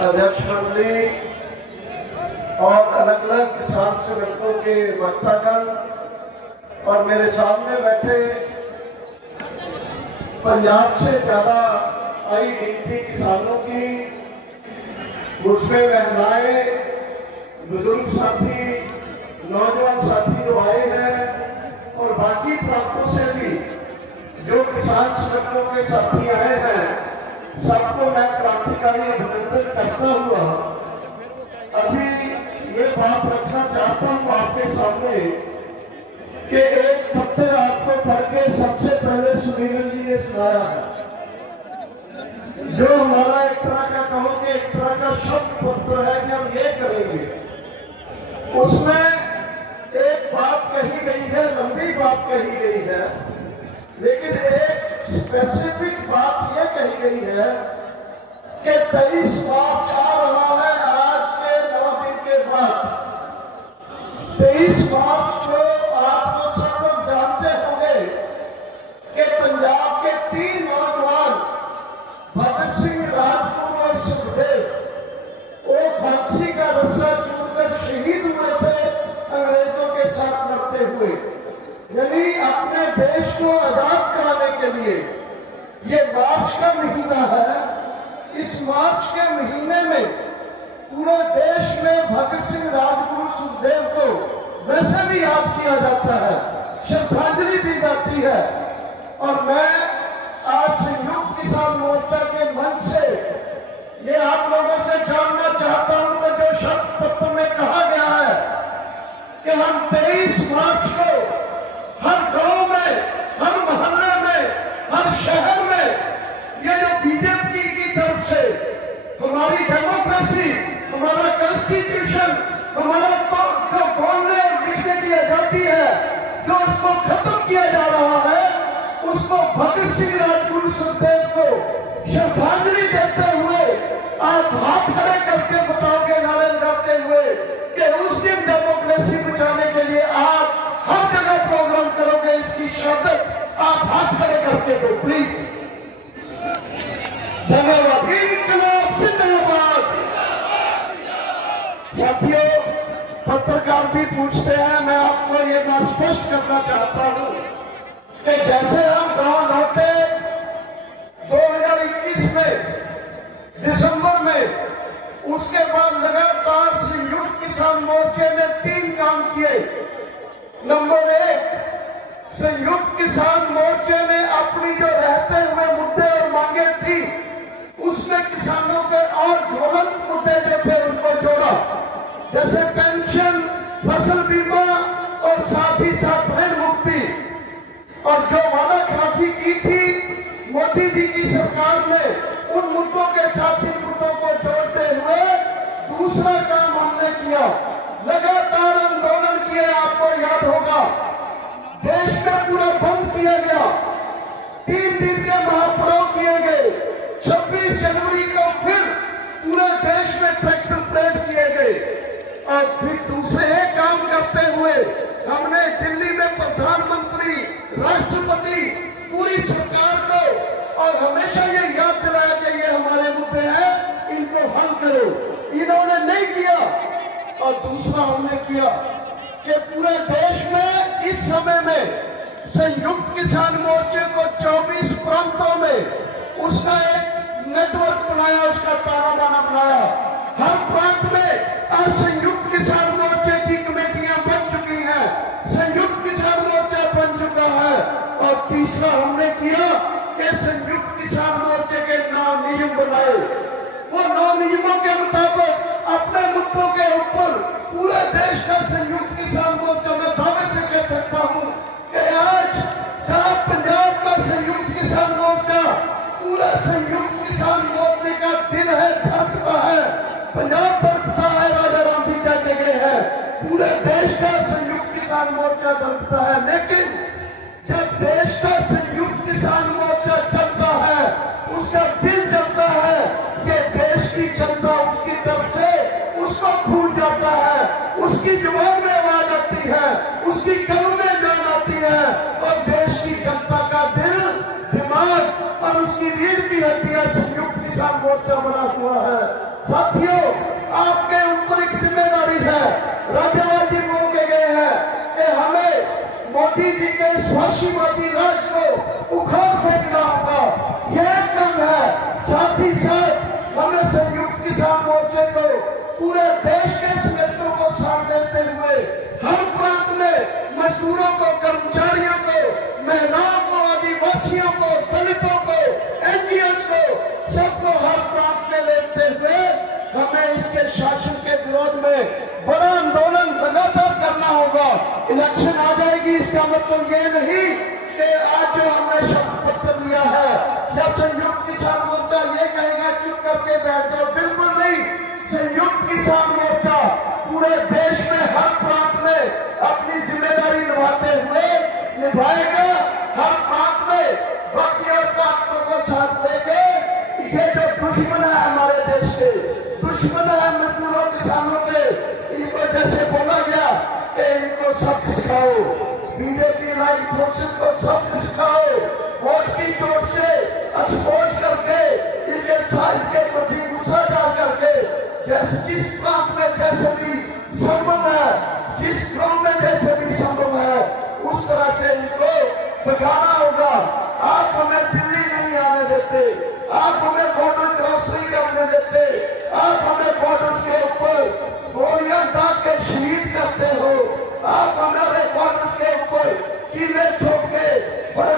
अध्यक्ष मंडली और अलग अलग किसान संगठनों के वक्तागण और मेरे सामने बैठे पंजाब से ज्यादा आई गिनती किसानों की, मुझमें महिलाएं, बुजुर्ग साथी, नौजवान साथी जो आए हैं और बाकी प्रांतों से भी जो किसान संगठनों के साथी आए हैं, सबको मैं क्रांतिकारी अभिनंदन करता हुआ अभी ये बात रखना चाहता हूँ आपके सामने कि एक पत्र आपको पढ़ के सबसे पहले सुनील जी ने सुनाया है, जो हमारा एक तरह का कहो कि एक तरह का शब्द पत्र है कि हम ये करेंगे। उसमें एक बात कही गई है, लंबी बात कही गई है, लेकिन एक स्पेसिफिक बात यह कही गई है कि 23 मार्च आ रहा है, आज के 9 दिन के बाद 23 मार्च को आप लोग सब लोग जानते होंगे कि पंजाब के 3 नौजवान भगत सिंह, राजगुरु और सुखदेव वो फांसी का रस्सा चूमकर शहीद हुए थे अंग्रेजों के साथ लड़ते हुए। यानी अपने देश को आजाद कराने के लिए ये मार्च का महीना है। इस मार्च के महीने में पूरे देश में भगत सिंह, राजगुरु, सुखदेव को वैसे भी याद किया जाता है, श्रद्धांजलि दी जाती है। और मैं आज संयुक्त किसान मोर्चा के मंच से ये आप लोगों से जानना चाहता हूं कि जो शब्द पत्र में कहा गया है कि हम 23 मार्च को हर गांव में, हर मोहल्ले में, हर शहर में ये जो बीजेपी की तरफ से हमारी डेमोक्रेसी, हमारा कॉन्स्टिट्यूशन, हमारा जो बोलने और लिखने की आजादी है, जो उसको खत्म किया जा रहा है, उसको भगत सिंह, राजगुरु, सुखदेव को श्रद्धांजलि देते हुए आप हाथ खड़े करके बताओगे, नारे लगाते हुए कि उस दिन डेमोक्रेसी बचाने के लिए आप हर जगह प्रोग्राम करोगे, इसकी शहादत आप हाथ खड़े करके दो प्लीज। धन्यवाद। इनकलाब जिंदाबाद। साथियों, पत्रकार भी पूछते हैं, मैं आपको ये बात स्पष्ट करना चाहता हूं कि जैसे हम गांव लौटे 2021 में दिसंबर में, उसके बाद लगातार संयुक्त किसान मोर्चे ने 3 काम किए। नंबर 1, संयुक्त किसान मोर्चे ने अपनी जो रहते हुए मुद्दे और मांगे थी, उसमें किसानों के और ज्वलंत मुद्दे जो थे उनको जोड़ा, जैसे पेंशन, फसल बीमा और साथ ही साथ ऋण मुक्ति। और जो वादा खिलाफी की थी मोदी जी की सरकार ने, उन मुद्दों के साथ इन मुद्दों को जोड़ते हुए दूसरा काम हमने किया, लगातार आंदोलन किए। आपको याद होगा देश में पूरा बंद किया गया, 3 दिन के महापर्व किए गए, 26 जनवरी को फिर पूरे देश में ट्रैक्टर परेड किए गए। और फिर दूसरे एक काम करते हुए हमने दिल्ली में प्रधानमंत्री, राष्ट्रपति, पूरी सरकार को और हमेशा ये याद दिलाया कि ये हमारे मुद्दे हैं, इनको हल करो। इन्होंने नहीं किया। और दूसरा हमने किया कि पूरे देश में इस समय में संयुक्त किसान मोर्चे को 24 प्रांतों में उसका एक नेटवर्क बनाया, उसका ताना बाना बनाया। हर प्रांत में आज संयुक्त किसान मोर्चे की कमेटियां बन चुकी हैं, संयुक्त किसान मोर्चा बन चुका है। और तीसरा हमने किया कि संयुक्त किसान मोर्चे के 9 नियम बनाए। वो 9 नियमों के मुताबिक अपने मुद्दों के ऊपर पूरे देश का संयुक्त किसान मोर्चा में दावे से कह सकता हूँ कि आज जहाँ पंजाब का संयुक्त किसान मोर्चा पूरा संयुक्त किसान मोर्चे का दिल है, धड़कता है, पंजाब धड़कता है, राजा राम जी कहते गए हैं, पूरे देश का संयुक्त किसान मोर्चा धड़कता है। लेकिन जब देश का संयुक्त किसान मोर्चा चलता है, उसका दिल चलता है, ये देश की जनता उसकी तरफ से उसको भूल जाता है, उसकी जुबान में आवाज आती है, उसकी कलम में जान आती है, और देश की जनता का दिल, दिमाग और उसकी रीढ़ की हड्डियां संयुक्त किसान मोर्चा बना हुआ है। साथ मोर्चे को, पूरे देश के संगठनों को साथ देते हुए हर प्रांत में मजदूरों को, कर्मचारियों को, महिलाओं को, आदिवासियों को, दलितों को, एनजीओज को, सबको हर प्रांत में लेते हुए हमें इसके शासन के विरोध में बड़ा आंदोलन लगातार करना होगा। इलेक्शन आ जाएगी, इसका मतलब ये नहीं कि आज जो हमने शपथ पत्र लिया है या संयुक्त किसान मोर्चा ये कहेगा चुप करके बैठ जाओ, बिल्कुल नहीं। संयुक्त किसान मोर्चा पूरे देश में हर प्रांत में अपनी जिम्मेदारी निभाएगा, हर प्रांत में बाकी और ताकतों को साथ लेके ये जो दुश्मन है हमारे देश के, दुश्मन है मजदूरों किसानों के, इनको जैसे बोला गया कि इनको सबक सिखाओ, बीजेपी लाइक फोर्सेस को सबक सिखाओ, वोट की चोट से एक्सपोज करके इनके साथ के प्रति गुस्सा डाल करके जैसे जिस प्रांत में जैसे भी संभव है, जिस गांव में जैसे भी संभव है, उस तरह से इनको भगाना होगा। आप हमें दिल्ली नहीं आने देते, आप हमें बॉर्डर क्रॉस नहीं करने देते, आप हमें बॉर्डर के ऊपर गोलियां दाग के शहीद करते हो, आप हमारे बॉर्डर के ऊपर कीले ठोक के बड़े